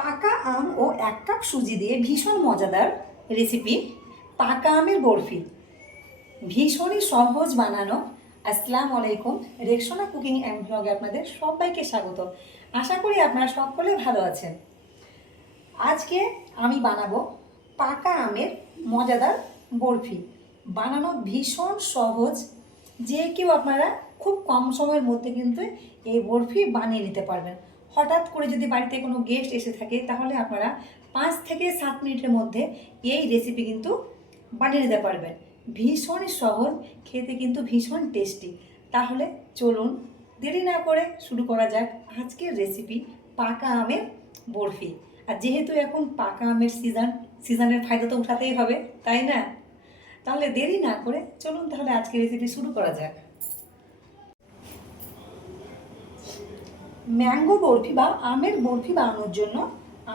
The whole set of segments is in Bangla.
পাকা আম ও 1 কাপ সুজি দিয়ে ভীষণ মজাদার রেসিপি পাকা আমের বরফি। ভীষণই সহজ বানানো। আসসালামু আলাইকুম, রেক্সোনা কুকিং অ্যান্ড ব্লগে আপনাদের সবাইকে স্বাগত। আশা করি আপনারা সকলে ভালো আছেন। আজকে আমি বানাবো পাকা আমের মজাদার বরফি। বানানো ভীষণ সহজ, যে কেউ আপনারা খুব কম সময়ের মধ্যে কিন্তু এই বরফি বানিয়ে নিতে পারবেন। হঠাৎ করে যদি বাড়িতে কোনো গেস্ট এসে থাকে তাহলে আপনারা 5 থেকে 7 মিনিটের মধ্যে এই রেসিপি কিন্তু বানিয়ে নিতে পারবেন। ভীষণই সহজ, খেতে কিন্তু ভীষণ টেস্টি। তাহলে চলুন দেরি না করে শুরু করা যাক আজকের রেসিপি পাকা আমের বরফি। আর যেহেতু এখন পাকা আমের সিজনের ফায়দা তো উঠাতেই হবে, তাই না? তাহলে দেরি না করে চলুন তাহলে আজকে রেসিপি শুরু করা যাক। ম্যাঙ্গো বরফি বা আমের বরফি বানানোর জন্য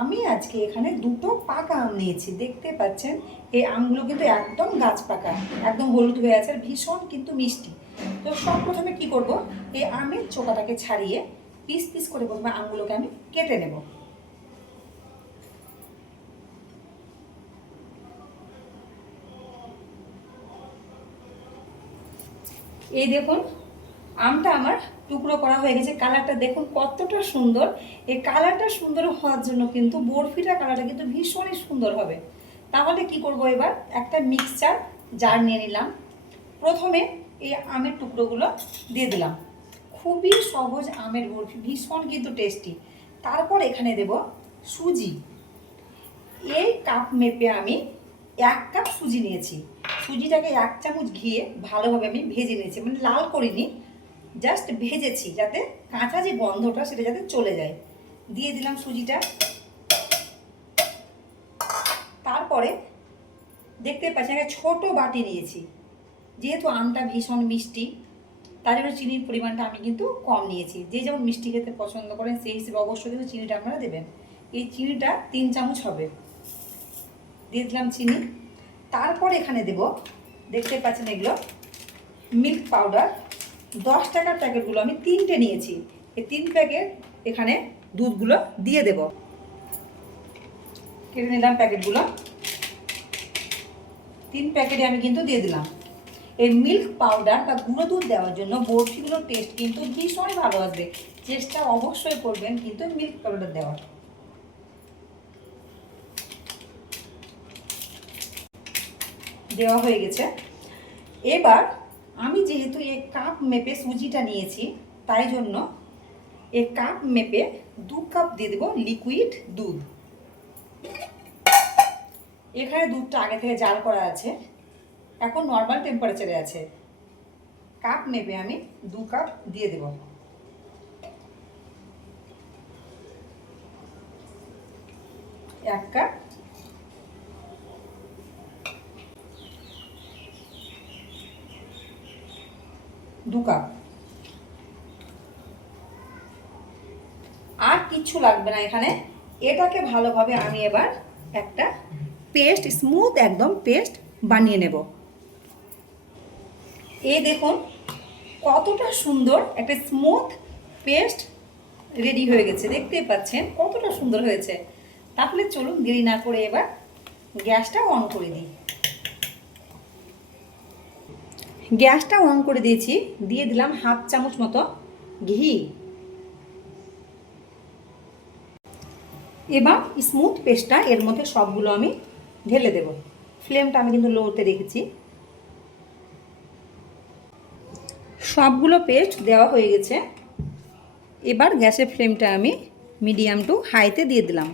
আমি আজকে এখানে 2টো পাকা আম নিয়েছি। দেখতে পাচ্ছেন এই আমগুলো কিন্তু একদম গাছ পাকা, একদম হলুদ হয়ে আছে, আর ভীষণ কিন্তু মিষ্টি। তো সব প্রথমে কি করব, এই আমের চোকাটাকে ছাড়িয়ে পিস পিস করে প্রথমে আমগুলোকে আমি কেটে নেব। এই দেখুন আমটা আমার টুকরো করা হয়ে গেছে। কালারটা দেখুন কতটা সুন্দর। এই কালারটা সুন্দর হওয়ার জন্য কিন্তু বরফিটা কালারটা কিন্তু ভীষণই সুন্দর হবে। তাহলে কি করব, এবার একটা মিক্সচার জার নিয়ে নিলাম। প্রথমে এই আমের টুকরোগুলো দিয়ে দিলাম। খুবই সহজ আমের বরফি, ভীষণ কিন্তু টেস্টি। তারপর এখানে দেব সুজি। এই কাপ মেপে আমি 1 কাপ সুজি নিয়েছি। সুজিটাকে 1 চামচ ঘিয়ে ভালোভাবে আমি ভেজে নিয়েছি, মানে লাল করিনি, জাস্ট ভেজেছি যাতে কাঁচা যে গন্ধটা সেটা যাতে চলে যায়। দিয়ে দিলাম সুজিটা। তারপরে দেখতে পাচ্ছি একটা ছোট বাটি নিয়েছি। যেহেতু আমটা ভীষণ মিষ্টি তার জন্য চিনির পরিমাণটা আমি কিন্তু কম নিয়েছি। যে যেমন মিষ্টি খেতে পছন্দ করেন সেই হিসেবে অবশ্যই কিন্তু চিনিটা আপনারা দেবেন। এই চিনিটা 3 চামচ হবে। দিয়ে দিলাম চিনি। তারপর এখানে দেব, দেখতে পাচ্ছেন এগুলো মিল্ক পাউডার। 10 টাকার প্যাকেটগুলো আমি 3টে নিয়েছি। এই 3 প্যাকেট এখানে দুধগুলো দিয়ে দেব। কেটে নিলাম প্যাকেটগুলো, 3 প্যাকেটে আমি কিন্তু দিয়ে দিলাম। এই মিল্ক পাউডার বা গুঁড়ো দুধ দেওয়ার জন্য বরফিগুলোর টেস্ট কিন্তু ভীষণ ভালো আসবে। চেষ্টা অবশ্যই করবেন কিন্তু মিল্ক পাউডার দেওয়ার। দেওয়া হয়ে গেছে। এবার আমি যেহেতু এই কাপ মেপে সুজিটা নিয়েছি, তাই জন্য এই কাপ মেপে 2 কাপ দিয়ে দেবো লিকুইড দুধ। এখানে দুধটা আগে থেকে জাল করা আছে, এখন নর্মাল টেম্পারেচারে আছে। কাপ মেপে আমি 2 কাপ দিয়ে দেব। এক কাপ, দু কাপ। আর কিচ্ছু লাগবে না এখানে। এটাকে ভালোভাবে আমি এবার একটা পেস্ট, স্মুথ একদম পেস্ট বানিয়ে নেব। এই দেখুন কতটা সুন্দর একটা স্মুথ পেস্ট রেডি হয়ে গেছে। দেখতেই পাচ্ছেন কতটা সুন্দর হয়েছে। তাহলে চলুন দেরি না করে এবার গ্যাসটা অন করে দিই। গ্যাসটা অন করে দিয়েছি, দিয়ে দিলাম 1/2 চামচ মতো ঘি। এবার স্মুথ পেস্টটা এর মধ্যে সবগুলো আমি ঢেলে দেব। ফ্লেমটা আমি কিন্তু লোতে রেখেছি। সবগুলো পেস্ট দেওয়া হয়ে গেছে। এবার গ্যাসের ফ্লেমটা আমি মিডিয়াম টু হাইতে দিয়ে দিলাম।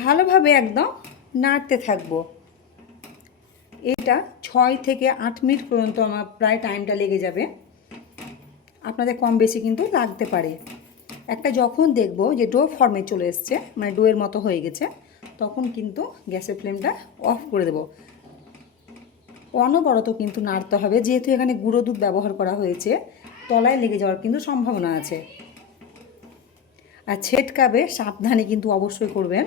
ভালোভাবে একদম নাড়তে থাকবো। এটা 6 থেকে 8 মিনিট পর্যন্ত আমার প্রায় টাইমটা লেগে যাবে। আপনাদের কম বেশি কিন্তু লাগতে পারে। একটা যখন দেখব যে ডো ফর্মে চলে এসছে, মানে ডোয়ের মতো হয়ে গেছে, তখন কিন্তু গ্যাসের ফ্লেমটা অফ করে দেব। অনবরত কিন্তু নাড়তে হবে, যেহেতু এখানে গুঁড়ো দুধ ব্যবহার করা হয়েছে, তলায় লেগে যাওয়ার কিন্তু সম্ভাবনা আছে। আর ছেটকাবে, সাবধানে কিন্তু অবশ্যই করবেন।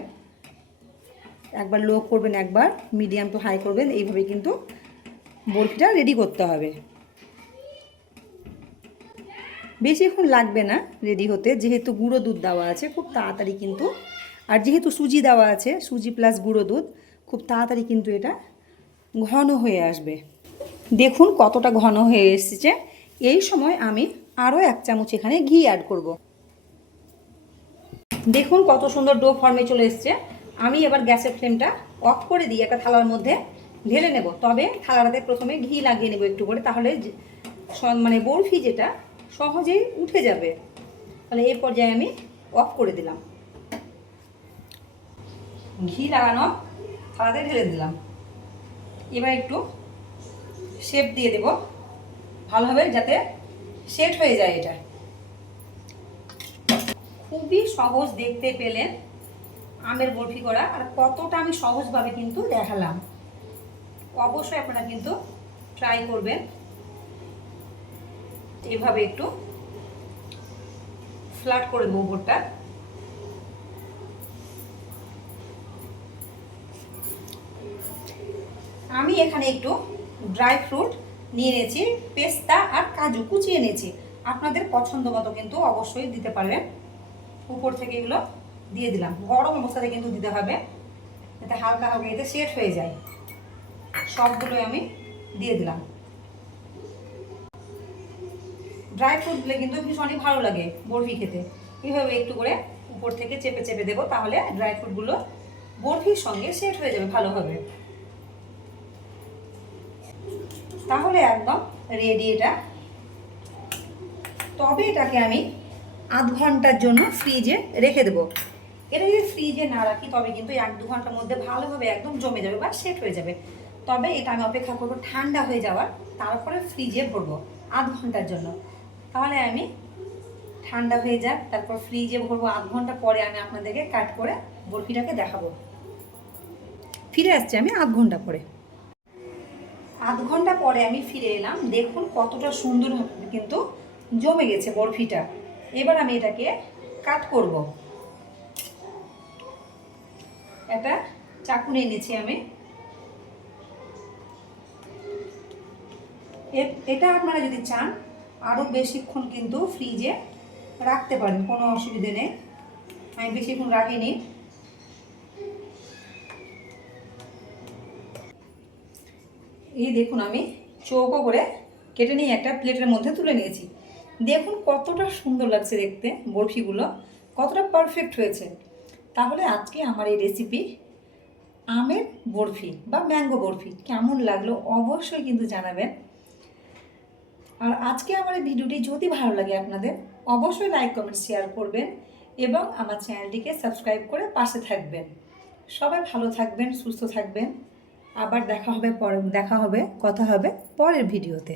একবার লো করবেন, একবার মিডিয়াম টু হাই করবেন। এইভাবে কিন্তু বরফিটা রেডি করতে হবে। বেশিক্ষণ লাগবে না রেডি হতে, যেহেতু গুঁড়ো দুধ দেওয়া আছে, খুব তাড়াতাড়ি কিন্তু আর যেহেতু সুজি দেওয়া আছে, সুজি প্লাস গুঁড়ো দুধ, খুব তাড়াতাড়ি কিন্তু এটা ঘন হয়ে আসবে। দেখুন কতটা ঘন হয়ে এসেছে। এই সময় আমি আরও 1 চামচ এখানে ঘি অ্যাড করব। দেখুন কত সুন্দর ডো ফর্মে চলে এসছে। আমি এবার গ্যাসের ফ্লেমটা অফ করে দিয়ে একটা থালার মধ্যে ঢেলে নেব। তবে থালাটাতে প্রথমে ঘি লাগিয়ে নেব একটু করে, তাহলে মানে বরফি যেটা সহজেই উঠে যাবে। তাহলে এই পর্যায়ে আমি অফ করে দিলাম। ঘি লাগানো থালাতে ঢেলে দিলাম। এবার একটু শেপ দিয়ে দেব ভালোভাবে, যাতে সেট হয়ে যায়। এটা খুবই সহজ, দেখতে পেলেন আমের বরফি করা, আর কতটা আমি সহজভাবে কিন্তু দেখালাম। অবশ্যই আপনারা কিন্তু ট্রাই করবেন। এভাবে একটু ফ্ল্যাট করে দেবো উপরটা। আমি এখানে একটু ড্রাই ফ্রুট নিয়ে নিয়েছি, পেস্তা আর কাজু কুচিয়ে নিয়েছি। আপনাদের পছন্দ মতো কিন্তু অবশ্যই দিতে পারবেন। উপর থেকে এগুলো দিয়ে দিলাম। গরম অবস্থাতে কিন্তু দিতে হবে, যাতে হালকা হালকা এতে সেট হয়ে যায়। সবগুলোই আমি দিয়ে দিলাম। ড্রাই ফ্রুট দিলে কিন্তু ভীষণই ভালো লাগে বরফি খেতে। এইভাবে একটু করে উপর থেকে চেপে চেপে দেবো, তাহলে ড্রাই ফ্রুটগুলো বরফির সঙ্গে সেট হয়ে যাবে ভালোভাবে। তাহলে একদম রেডি এটা। তবে এটাকে আমি আধ ঘন্টার জন্য ফ্রিজে রেখে দেবো। এটা যদি ফ্রিজে না রাখি তবে কিন্তু 1-2 ঘন্টার মধ্যে ভালোভাবে একদম জমে যাবে বা সেট হয়ে যাবে। তবে এটা আমি অপেক্ষা করবো ঠান্ডা হয়ে যাওয়ার, তারপরে ফ্রিজে ভরবো আধ ঘন্টার জন্য। তাহলে আমি ঠান্ডা হয়ে যাক, তারপর ফ্রিজে ভরবো। আধ ঘন্টা পরে আমি আপনাদেরকে কাট করে বরফিটাকে দেখাবো। ফিরে আসছি আমি আধ ঘন্টা পরে। আধ ঘন্টা পরে আমি ফিরে এলাম। দেখুন কতটা সুন্দর কিন্তু জমে গেছে বরফিটা। এবার আমি এটাকে কাট করব। একটা চাকু নিয়ে নিচ্ছি আমি। এটা আপনারা যদি চান আরও বেশিক্ষণ কিন্তু ফ্রিজে রাখতে পারেন, কোনো অসুবিধে নেই। আমি বেশিক্ষণ রাখিনি। এই দেখুন আমি চৌকো করে কেটে নিয়ে একটা প্লেটের মধ্যে তুলে নিয়েছি। দেখুন কতটা সুন্দর লাগছে দেখতে, বরফিগুলো কতটা পারফেক্ট হয়েছে। তাহলে আজকে আমার এই রেসিপি আমের বরফি বা ম্যাঙ্গো বরফি কেমন লাগলো অবশ্যই কিন্তু জানাবেন। আর আজকে আমার এই ভিডিওটি যদি ভালো লাগে আপনাদের, অবশ্যই লাইক কমেন্ট শেয়ার করবেন এবং আমার চ্যানেলটিকে সাবস্ক্রাইব করে পাশে থাকবেন। সবাই ভালো থাকবেন, সুস্থ থাকবেন। আবার কথা হবে পরের ভিডিওতে।